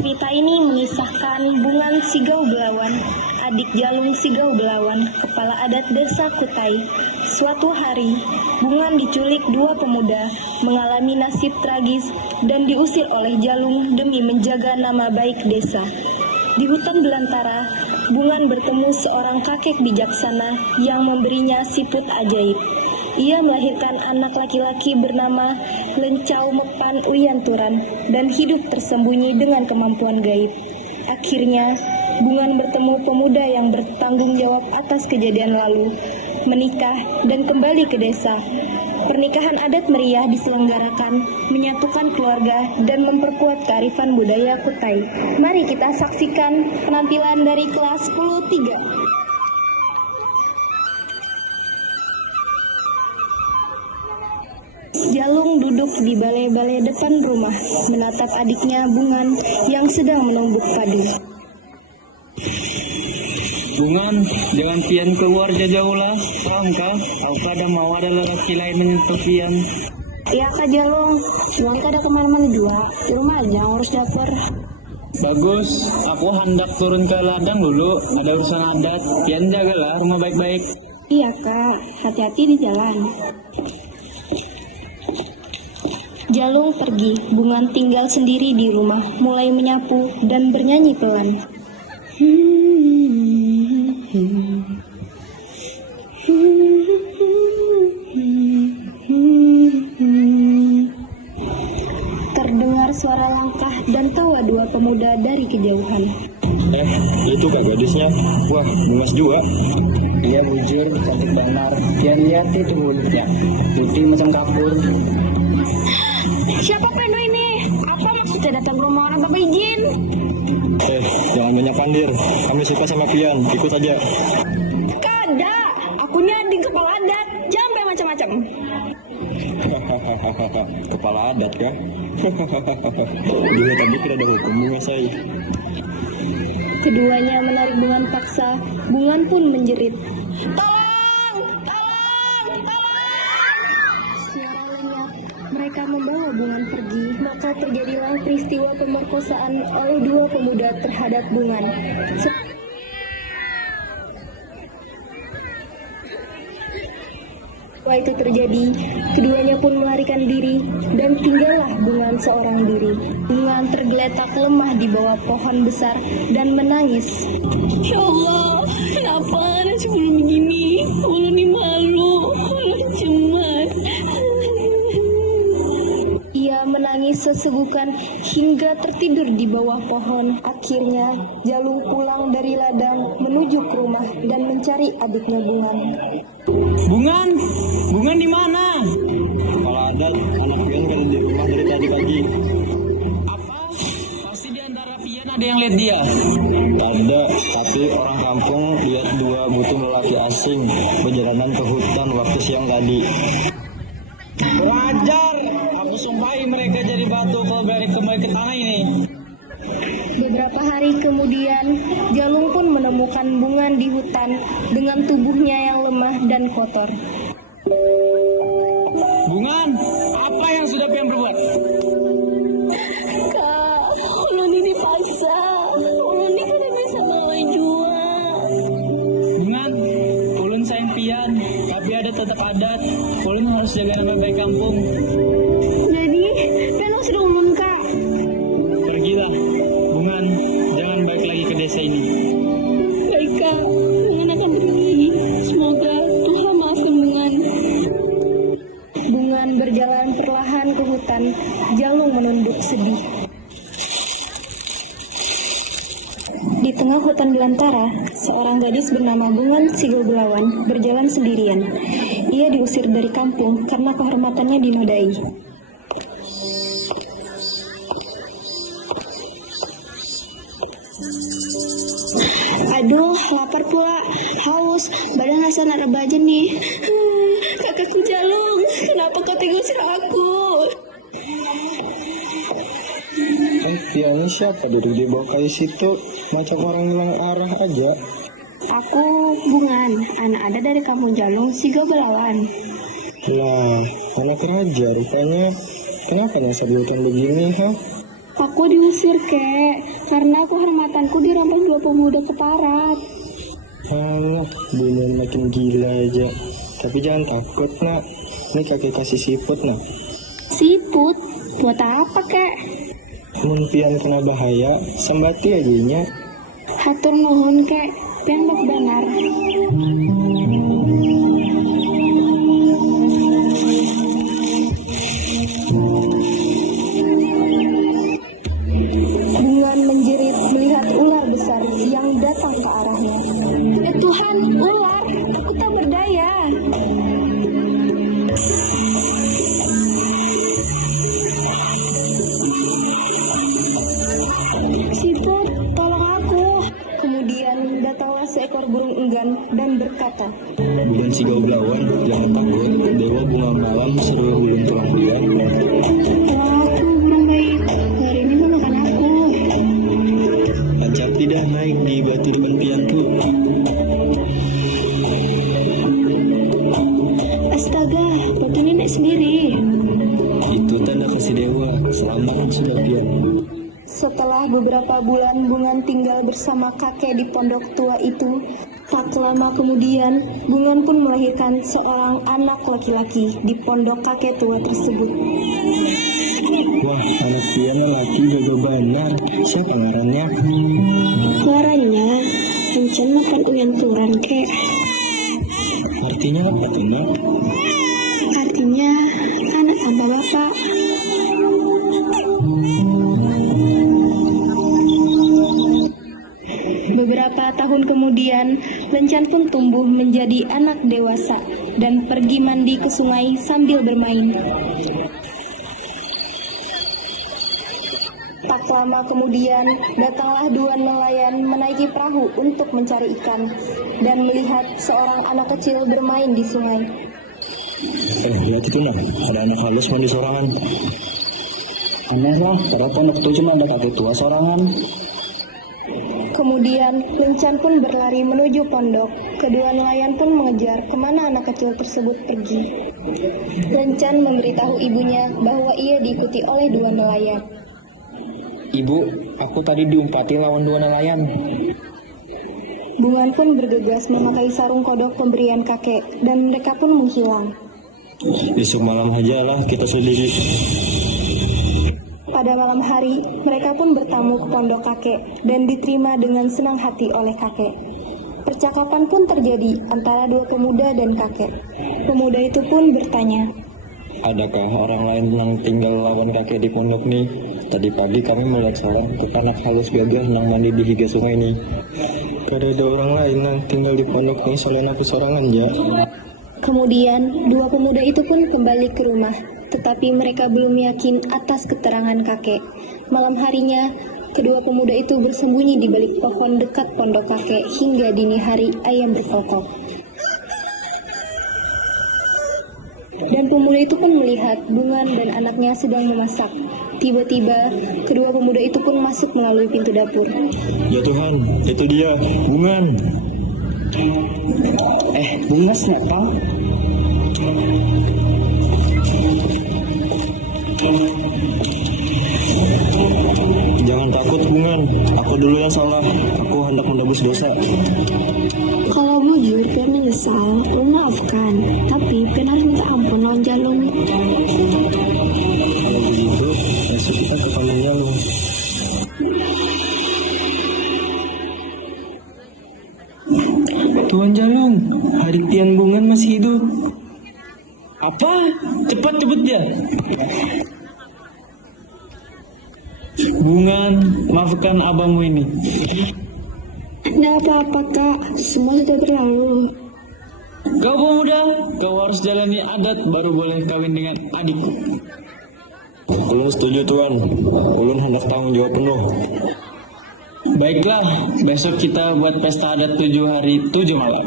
Cerita ini mengisahkan Bungan Sigau Belawan, adik Jalung Sigau Belawan, kepala adat desa Kutai. Suatu hari, Bungan diculik dua pemuda, mengalami nasib tragis dan diusir oleh Jalung demi menjaga nama baik desa. Di hutan belantara, Bungan bertemu seorang kakek bijaksana yang memberinya siput ajaib. Ia melahirkan anak laki-laki bernama Lencau Mepan Uyanturan dan hidup tersembunyi dengan kemampuan gaib. Akhirnya, Bungan bertemu pemuda yang bertanggung jawab atas kejadian lalu, menikah dan kembali ke desa. Pernikahan adat meriah diselenggarakan, menyatukan keluarga dan memperkuat kearifan budaya Kutai. Mari kita saksikan penampilan dari kelas 10-3. Jalung duduk di balai-balai depan rumah, menatap adiknya Bungan yang sedang menumbuk padi. Bungan, jangan pian keluar jauh lah. Angka, aku kadang mau ada lelaki lain menyentuh pian. Ya Kak Jalung, Bungan ada kemana-mana juga. Di rumah aja ngurus dapur. Bagus, aku hendak turun ke ladang dulu. Ada urusan adat. Pian jagalah rumah baik-baik. Iya Kak, hati-hati di jalan. Jalung pergi, Bungan tinggal sendiri di rumah, mulai menyapu dan bernyanyi pelan. Terdengar suara langkah dan tawa dua pemuda dari kejauhan. Itu kak gadisnya. Wah, bungas juga. Iya bujur, cantik benar. Pian lihat itu mulutnya, putih macam kapur. Siapa Peno ini? Apa maksudnya datang ke rumah orang tanpa izin? Jangan banyak pandir. Kami suka sama pian, ikut aja. Kada, akunya di kepala adat, jangan yang macam-macam. Kepala adat kah? Dia tadi kira ada hukum bunga saya. Keduanya menarik Bungan paksa, Bungan pun menjerit. Tolong! Tolong! Tolong! Suara lenyap, mereka membawa Bungan pergi, maka terjadilah peristiwa pemerkosaan oleh dua pemuda terhadap Bungan. Setelah itu terjadi, keduanya pun melarikan diri dan tinggallah Bungan seorang diri. Bungan tergeletak lemah di bawah pohon besar dan menangis. Ya Allah, kenapa ada sebelum begini? Allah ini malu, Allah cemas. Ia menangis sesegukan hingga tertidur di bawah pohon. Akhirnya, Jalung pulang dari ladang menuju ke rumah dan mencari adiknya Bungan. Bungan di mana? Kepala adat, anak pian kan di rumah dari tadi pagi. Apa? Pasti di antara pian ada yang lihat dia? Ada, tapi orang kampung lihat dua butuh lelaki asing berjalanan ke hutan waktu siang tadi. Wajar, aku sumpahi mereka jadi batu kalau balik kembali ke tanah ini. Beberapa hari kemudian, Jalung pun menemukan Bungan di hutan dengan tubuhnya yang lemah dan kotor. Bungan, apa yang sudah pian perbuat? Kak, ulun ini dipaksa. Ulun ini kan bisa bawa jual. Bungan, ulun sayang pian, tapi ada tetap adat. Ulun harus jaga nama baik kampung. Jadi, penong sudah ulun Kak. Pergilah, Bungan, jangan balik lagi ke desa ini. Baik Kak, Bungan akan pergi. Semoga Tuhan maafkan Bungan. Bungan berjalan perlahan ke hutan. Jalung menunduk sedih. Di tengah hutan belantara, seorang gadis bernama Bungan Sigau Belawan berjalan sendirian. Ia diusir dari kampung karena kehormatannya dinodai. Aduh, lapar pula, haus, badan rasa nak rebahan aja nih. Kakakku Jalung, kenapa kau tega usir aku? Pian siapa duduk di bawah kayu situ? Macam orang hilang arah aja. Aku Bungan, anak ada dari kampung Jalung Sigau Belawan. Lah, anak raja rupanya. Kenapa nyasar di hutan begini, ha? Aku diusir, Kek, karena kehormatanku dirampas dua pemuda keparat. Oh, bener makin gila aja. Tapi jangan takut, nak. Ini kakek kasih siput, nak. Siput? Buat apa, Kek? Mun pian kena bahaya, sembati aja. Hatur nuhun, Kek. Pian bak benar. Bungan menjerit melihat ular besar yang datang ke arahnya. Ya Tuhan, ular! Aku tak berdaya. Siput, tolong aku. Kemudian datanglah seekor burung enggan dan berkata, Bulan sigau belawan, jangan takut. Dewa bunga malam seru belum tulang bulan. aku burung baik. Hari ini mau makan aku. Ancap tidak naik di batu depan pianku. Astaga, batunya naik sendiri. Itu tanda kasih dewa. Selamat sudah pian. Setelah beberapa bulan Bungan tinggal bersama kakek di pondok tua itu, tak lama kemudian Bungan pun melahirkan seorang anak laki-laki di pondok kakek tua tersebut. Wah, anak pian laki jago benar. Siapa ngarannya? Suaranya kenceng makan uyan turan, Kek. Artinya apa tuh, nak? Artinya anak tanpa bapak. Beberapa tahun kemudian, Lencan pun tumbuh menjadi anak dewasa dan pergi mandi ke sungai sambil bermain. Tak lama kemudian, datanglah dua nelayan menaiki perahu untuk mencari ikan dan melihat seorang anak kecil bermain di sungai. Lihat itu, nak. Ada anak halus mandi sorangan. Aneh lah, para pondok itu cuma ada kakek tua sorangan. Kemudian, Lencan pun berlari menuju pondok. Kedua nelayan pun mengejar kemana anak kecil tersebut pergi. Lencan memberitahu ibunya bahwa ia diikuti oleh dua nelayan. Ibu, aku tadi diumpati lawan dua nelayan. Bungan pun bergegas memakai sarung kodok pemberian kakek, dan mereka pun menghilang. Besok malam aja lah kita selidiki. Pada malam hari, mereka pun bertamu ke pondok kakek dan diterima dengan senang hati oleh kakek. Percakapan pun terjadi antara dua pemuda dan kakek. Pemuda itu pun bertanya, Adakah orang lain yang tinggal lawan kakek di pondok nih? Tadi pagi kami melihat seorang anak halus gagah yang mandi di higa sungai ini. Kada ada orang lain yang tinggal di pondok nih selain aku sorangan, ya. Kemudian, dua pemuda itu pun kembali ke rumah, tetapi mereka belum yakin atas keterangan kakek. Malam harinya, kedua pemuda itu bersembunyi di balik pohon dekat pondok kakek hingga dini hari ayam berkokok. Dan pemuda itu pun melihat Bungan dan anaknya sedang memasak. Tiba-tiba, kedua pemuda itu pun masuk melalui pintu dapur. Ya Tuhan, itu dia, Bungan. Bungas Natal. Jangan takut, Bungan. Aku dulu yang salah. Aku hendak menebus dosa. Kalau bujur, Pian menyesal, memaafkan. Tapi Pian harus minta ampun lawan Jalung. Kalau begitu, besok kita ke kamarnya lu. Tuan Jalung, hari Pian Bungan masih hidup. Apa? Cepat dia. Bungan, maafkan abangmu ini. Tidak apa-apa, Kak. Semua sudah berlalu. Kau pemuda, kau harus jalani adat baru boleh kawin dengan adikku. Ulun setuju, Tuan. Ulun hendak tanggung jawab penuh. Baiklah, besok kita buat pesta adat 7 hari 7 malam.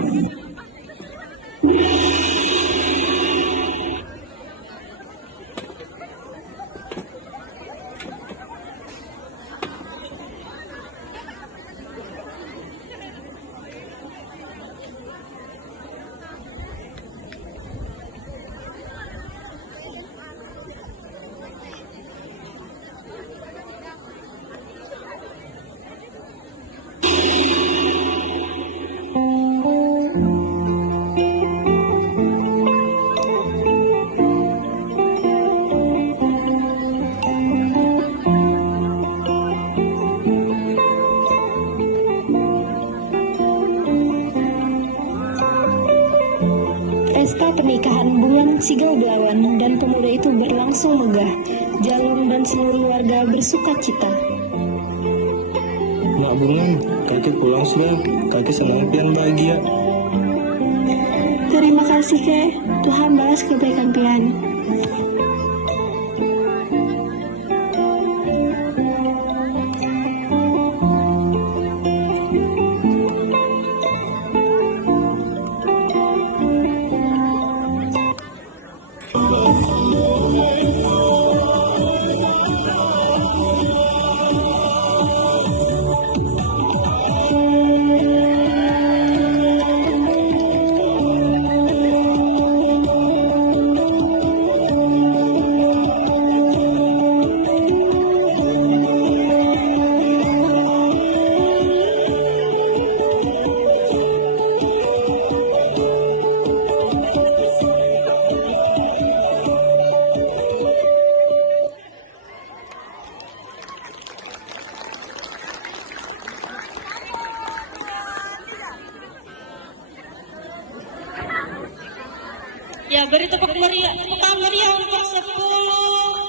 Pesta pernikahan Bungan Sigau Belawan dan pemuda itu berlangsung megah. Jalung dan seluruh warga bersuka cita. Mak Bungan, kakek pulang sudah. Kakek senang pian bahagia. Terima kasih, Kek. Tuhan balas kebaikan pian. Ya, beri tepuk meriah untuk 10